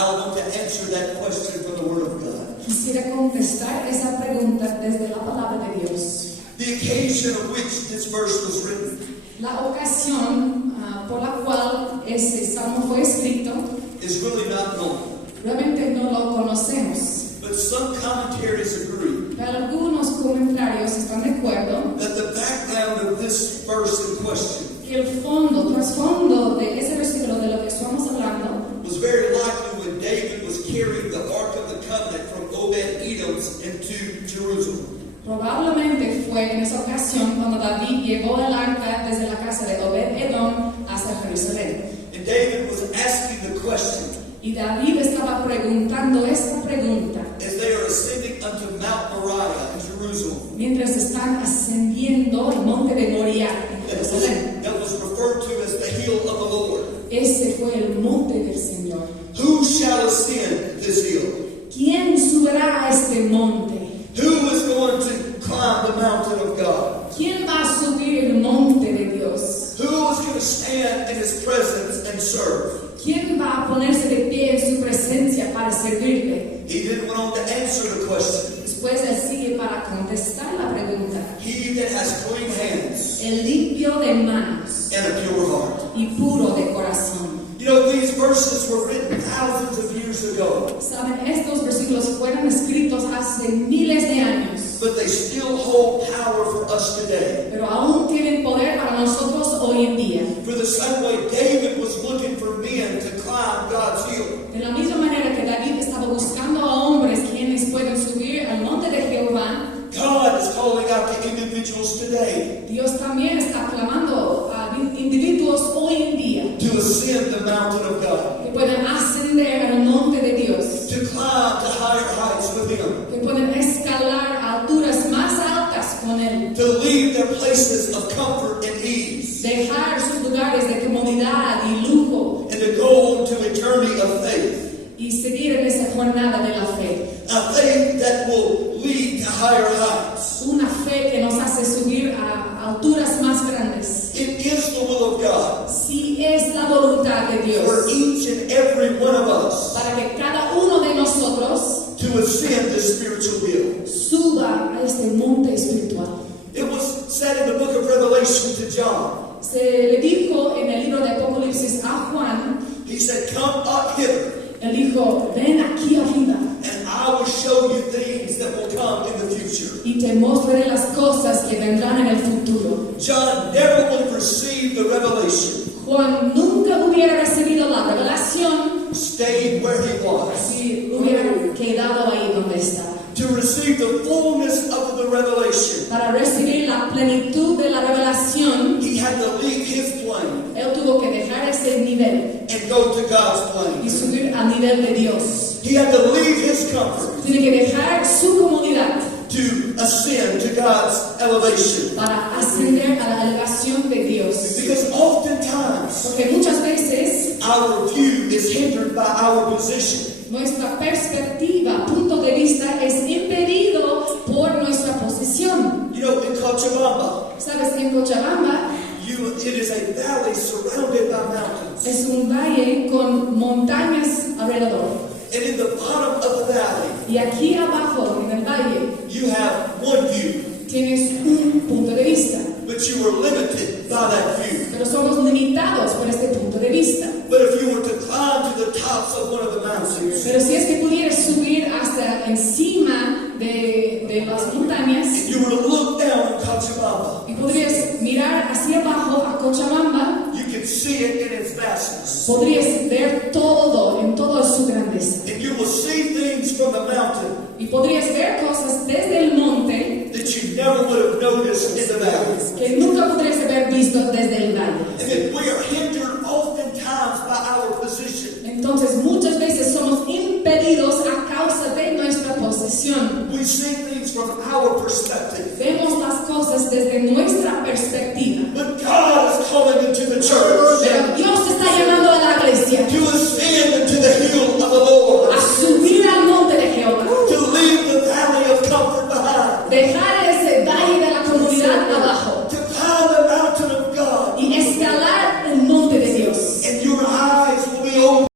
I want to answer that question from the Word of God. Quisiera contestar esa pregunta desde la palabra de Dios. The occasion of which this verse was written La ocasión por la cual este salmo fue escrito, is really not known. realmente no lo conocemos. But some commentaries agree Pero algunos comentarios están de acuerdo that the background of this verse in question que el trasfondo de ese versículo de lo que estamos hablando was very likely when David was carrying the Ark of the Covenant from Obed-Edom's into Jerusalem. probablemente fue en esa ocasión cuando David llevó el arca desde la casa de Obed-Edom hasta Jerusalén. And David was asking the question Y David estaba preguntando esta pregunta as they are ascending unto Mount Moriah in Jerusalem. mientras están ascendiendo el monte de Moriah en Jerusalén. That was referred to as the hill of the Lord. Ese fue el monte del Señor. Who shall ascend this hill? ¿Quién subirá a este monte? Who is going to climb the mountain of God? ¿Quién va a subir el monte de Dios? Who is going to stand in His presence and serve? ¿Quién va a ponerse de pie en su presencia para servirle? He then went on to answer the question. Después él sigue para contestar la pregunta. He that has clean hands El limpio de manos and a pure heart. y puro de corazón. You know, these verses were written thousands of years ago, Saben, estos versículos fueron escritos hace miles de años, but they still hold power for us today. pero aún tienen poder para nosotros hoy en día. For the same way David was looking for men to climb God's hill, De la misma manera que David estaba buscando a hombres quienes pueden subir al monte de Jehová, God is calling out to individuals today Dios también está clamando a individuos hoy en día to ascend the mountain of God, que pueden ascender al monte de Dios, to climb to higher heights with Him, que pueden escalar a alturas más altas con Él, to leave their places of comfort and ease, dejar sus lugares de comodidad y lujo and to go into a journey of faith. y seguir en esa jornada de la fe. A faith that will lead to higher heights. Una fe que nos hace subir a alturas más grandes. It is the will of God Si es la voluntad de Dios for each and every one of us para que cada uno de nosotros to ascend this spiritual hill. suba a este monte espiritual. It was said in the book of Revelation to John. Se le dijo en el libro de Apocalipsis a Juan, He said, "Come up hither, él dijo, ven aquí arriba and I will show you things that will come in the future." y te mostraré las cosas que vendrán en el futuro. John never would have received the revelation, Juan nunca hubiera recibido la revelación stayed where he was. si hubiera quedado ahí donde está. To receive the fullness of the revelation, Para recibir la plenitud de la revelación, he had to leave his plane él tuvo que dejar ese nivel and go to God's y plane. subir al nivel de Dios. He had to leave his comfort Tiene que dejar su comodidad to ascend to God's elevation. para ascender a la elevación de Dios. Because oftentimes Porque muchas veces our view is hindered by our position. nuestra perspectiva, punto de vista, es impedido por nuestra posición. You know, in Cochabamba, Sabes, en Cochabamba it is a valley surrounded by mountains. es un valle con montañas alrededor. And in the bottom of the valley, Y aquí abajo, en el valle, you have one view, tienes un punto de vista. but you are limited by that view. Pero somos limitados por este punto de vista. But if you were to climb to the tops of one of the mountains, Pero si es que pudieras subir hasta encima de las montañas and you were to look down in Cochabamba, y podrías mirar hacia abajo a Cochabamba, you can see it in its vastness. podrías ver todo en toda su grandeza. And you will see things from the mountain Y podrías ver cosas desde el monte that you never would have noticed in the valley. que nunca podrías haber visto desde el valle. And if we are hindered oftentimes by our position, Entonces muchas veces somos impedidos a causa de nuestra posición. we see things from our perspective. Vemos las cosas desde nuestra